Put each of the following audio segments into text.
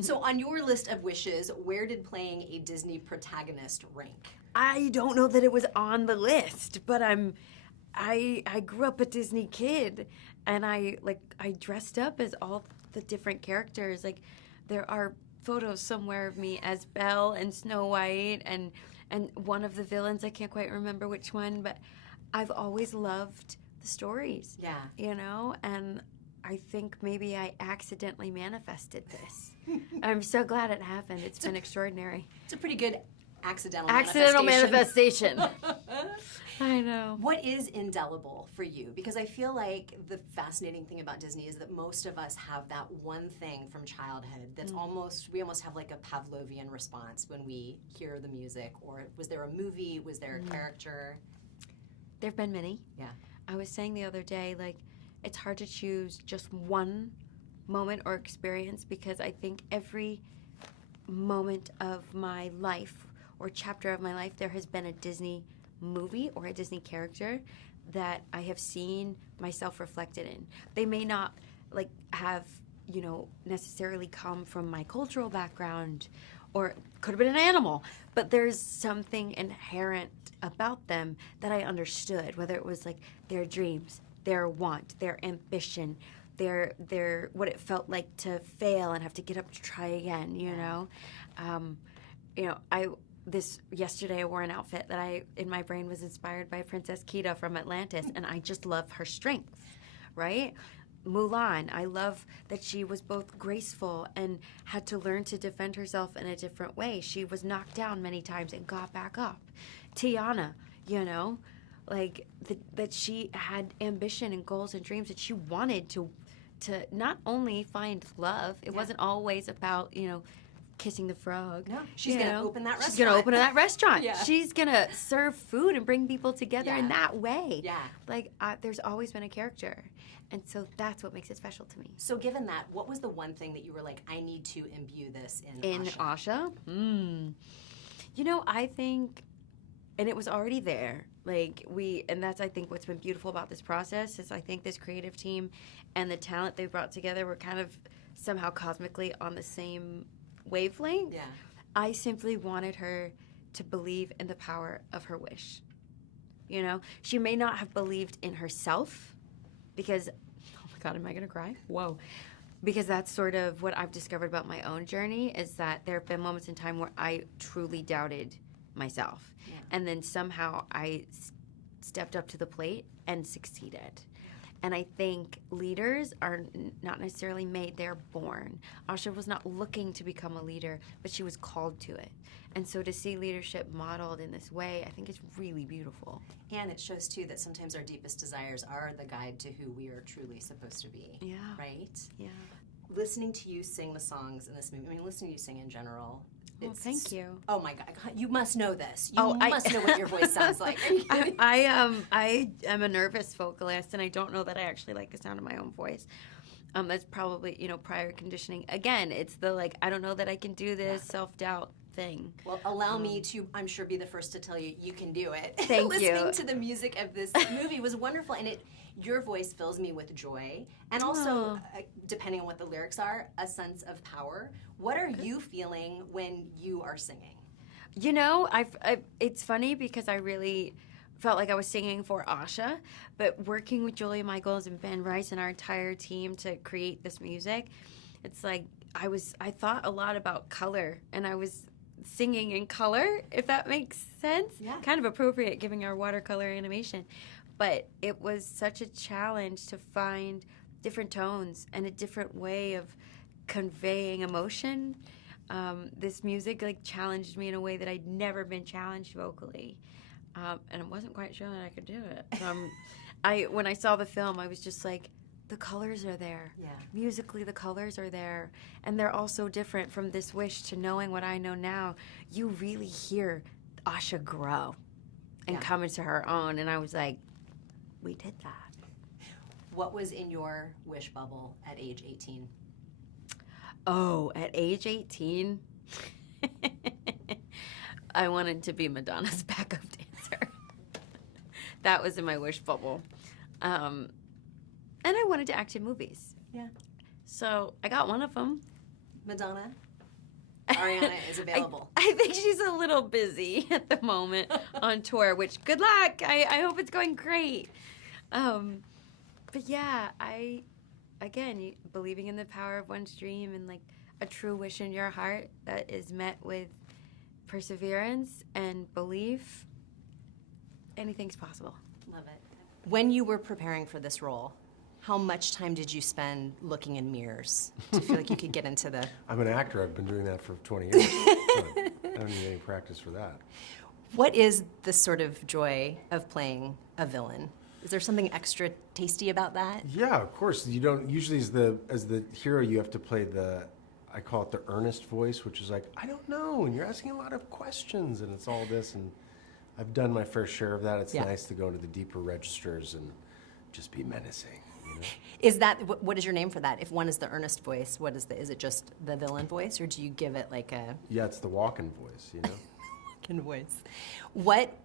So on your list of wishes, where did playing a Disney protagonist rank? I don't know that it was on the list, but I grew up a Disney kid, and I dressed up as all the different characters. Like, there are photos somewhere of me as Belle and Snow White and one of the villains. I can't quite remember which one, but I've always loved the stories. Yeah. You know, and I think maybe I accidentally manifested this. I'm so glad it happened. It's been extraordinary. It's a pretty good accidental manifestation. I know. What is indelible for you? Because I feel like the fascinating thing about Disney is that most of us have that one thing from childhood that's we almost have like a Pavlovian response when we hear the music. Or was there a movie? Was there a character? There have been many. Yeah. I was saying the other day, like, it's hard to choose just one moment or experience, because I think every moment of my life or chapter of my life, there has been a Disney movie or a Disney character that I have seen myself reflected in. They may not like have, necessarily come from my cultural background, or could have been an animal, but there's something inherent about them that I understood, whether it was like their dreams, their want, their ambition, their what it felt like to fail and have to get up to try again, Yesterday I wore an outfit that in my brain was inspired by Princess Kida from Atlantis, and I just love her strength, right? Mulan, I love that she was both graceful and had to learn to defend herself in a different way. She was knocked down many times and got back up. Tiana, that she had ambition and goals and dreams, that she wanted to not only find love. It wasn't always about, kissing the frog. No, she's going to open that restaurant. She's going to open that restaurant. Yeah. She's going to serve food and bring people together in that way. Yeah. There's always been a character. And so that's what makes it special to me. So given that, what was the one thing that you were like, I need to imbue this in Asha? I think, and it was already there, and that's, I think, what's been beautiful about this process is I think this creative team and the talent they brought together were kind of somehow cosmically on the same wavelength. Yeah. I simply wanted her to believe in the power of her wish. She may not have believed in herself because, oh my God, am I going to cry? Whoa. Because that's sort of what I've discovered about my own journey, is that there have been moments in time where I truly doubted myself. Yeah. And then somehow I stepped up to the plate and succeeded. And I think leaders are not necessarily made, they're born. Asha was not looking to become a leader, but she was called to it. And so to see leadership modeled in this way, I think is really beautiful. And it shows, too, that sometimes our deepest desires are the guide to who we are truly supposed to be. Yeah. Right? Yeah. Listening to you sing the songs in this movie, listening to you sing in general. Well, thank you. Oh my God, you must know this. You must know what your voice sounds like. I am a nervous vocalist, and I don't know that I actually like the sound of my own voice. That's probably prior conditioning. Again, it's the I don't know that I can do this, self-doubt thing. Well, allow me to, I'm sure, be the first to tell you you can do it. Thank you. Listening to the music of this movie was wonderful, and your voice fills me with joy, and also, depending on what the lyrics are, a sense of power. What are you feeling when you are singing? It's funny because I really felt like I was singing for Asha, but working with Julia Michaels and Ben Rice and our entire team to create this music, it's like I thought a lot about color, and I was singing in color, if that makes sense. Yeah. Kind of appropriate given our watercolor animation. But it was such a challenge to find different tones and a different way of conveying emotion. This music challenged me in a way that I'd never been challenged vocally. And I wasn't quite sure that I could do it. When I saw the film, I was just like, the colors are there. Yeah. Musically, the colors are there. And they're all so different from this wish to knowing what I know now. You really hear Asha grow and come into her own. And I was like, we did that. What was in your wish bubble at age 18? Oh, at age 18, I wanted to be Madonna's backup dancer. That was in my wish bubble. And I wanted to act in movies. Yeah. So I got one of them. Madonna? Ariana is available. I think she's a little busy at the moment on tour, which good luck. I hope it's going great. But yeah, again, believing in the power of one's dream and like a true wish in your heart that is met with perseverance and belief, anything's possible. Love it. When you were preparing for this role, how much time did you spend looking in mirrors to feel like you could get into the... I'm an actor. I've been doing that for 20 years. I don't need any practice for that. What is the sort of joy of playing a villain? Is there something extra tasty about that? Yeah, of course. You don't usually, as the hero, you have to play I call it the earnest voice, which is like, I don't know, and you're asking a lot of questions, and it's all this, and I've done my fair share of that. It's nice to go into the deeper registers and just be menacing. You know? Is that what is your name for that? If one is the earnest voice, is it just the villain voice, or do you give it like a... Yeah, it's the walk-in voice, you know? Walk-in voice. What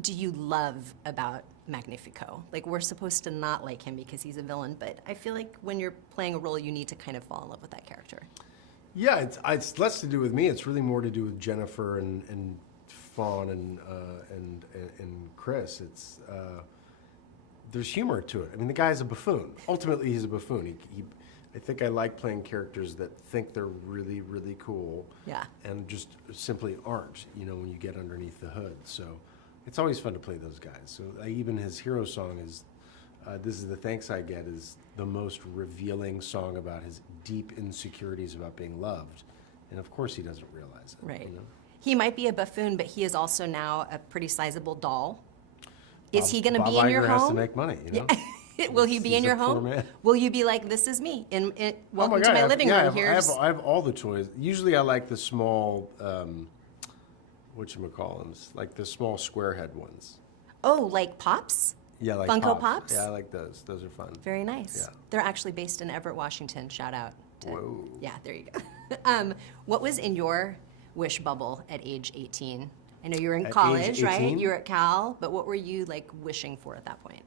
do you love about Magnifico? Like, we're supposed to not like him because he's a villain, but I feel like when you're playing a role, you need to kind of fall in love with that character. Yeah, it's less to do with me. It's really more to do with Jennifer and Fawn and Chris. It's there's humor to it. I mean, the guy's a buffoon. Ultimately, he's a buffoon. I think I like playing characters that think they're really, really cool. Yeah. And just simply aren't. You know, when you get underneath the hood. So it's always fun to play those guys. So even his hero song is, "This Is the Thanks I Get," is the most revealing song about his deep insecurities about being loved. And of course he doesn't realize it. Right. You know? He might be a buffoon, but he is also now a pretty sizable doll. Is he going to Bob be in your Iger home? has to make money, you know? Yeah. Will he be in He's your a poor home? man. Will you be like, this is me, welcome God, to my living room? I have all the toys. Usually I like the small, whatchamacallums, like the small square head ones. Oh, like Pops? Yeah, like Funko Pops? Yeah, I like those. Those are fun. Very nice. Yeah. They're actually based in Everett, Washington. Shout out. Whoa. Yeah, there you go. What was in your wish bubble at age 18? I know you were in At college, age right? 18? You were at Cal, but what were you like wishing for at that point?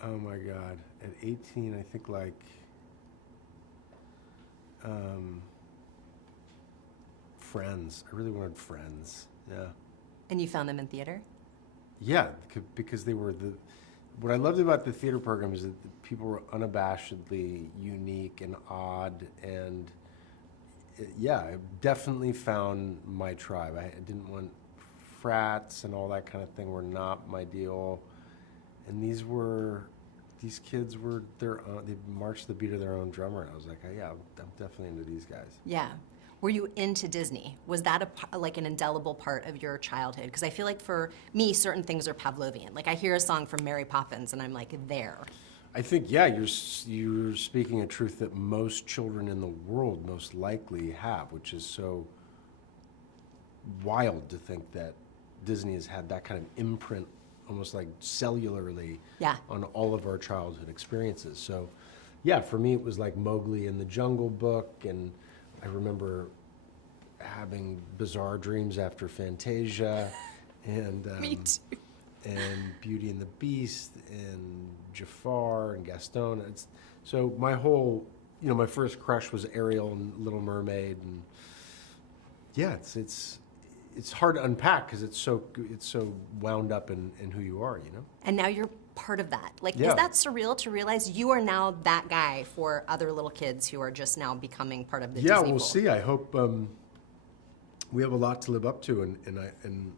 Oh my God. At 18, I think like, friends. I really wanted friends. Yeah. And you found them in theater? Yeah, because they were what I loved about the theater program is that the people were unabashedly unique and odd, and I definitely found my tribe. I didn't want frats and all that kind of thing were not my deal, and these kids were they marched the beat of their own drummer. I was like, yeah, I'm definitely into these guys. Yeah. Were you into Disney? Was that like an indelible part of your childhood? Because I feel like for me, certain things are Pavlovian. Like I hear a song from Mary Poppins and I'm like, there. I think, yeah, you're speaking a truth that most children in the world most likely have, which is so wild to think that Disney has had that kind of imprint, almost like cellularly, on all of our childhood experiences. So, yeah, for me it was like Mowgli in the Jungle Book, and I remember having bizarre dreams after Fantasia, and Me too. and Beauty and the Beast, and Jafar, and Gaston. So my whole, my first crush was Ariel and Little Mermaid, and yeah, it's hard to unpack because it's so wound up in who you are, And now you're part of that. Like, Yeah. is that surreal to realize you are now that guy for other little kids who are just now becoming part of the Disney Yeah, we'll fold? see. I hope we have a lot to live up to, and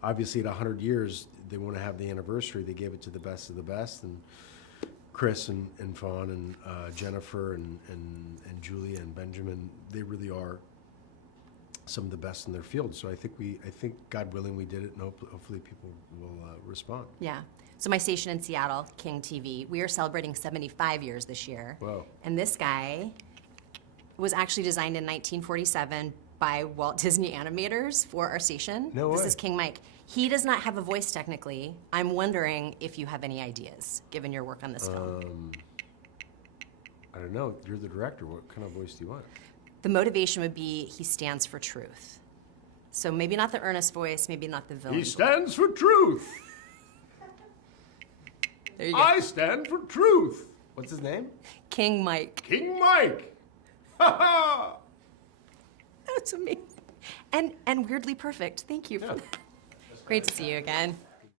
obviously at 100 years, they want to have the anniversary. They gave it to the best of the best, and Chris and Fawn and Jennifer and Julia and Benjamin, they really are some of the best in their field. So I think God willing, we did it, and hopefully people will respond. Yeah. So my station in Seattle, King TV, we are celebrating 75 years this year. Whoa. And this guy was actually designed in 1947 by Walt Disney animators for our station. No This way. is King Mike. He does not have a voice technically. I'm wondering if you have any ideas, given your work on this film. I don't know. You're the director. What kind of voice do you want? The motivation would be he stands for truth. So maybe not the earnest voice, maybe not the villain. He stands for truth. There you go. I stand for truth. What's his name? King Mike. King Mike. Ha ha. That's amazing. And weirdly perfect. Thank you for that. Great to see you again.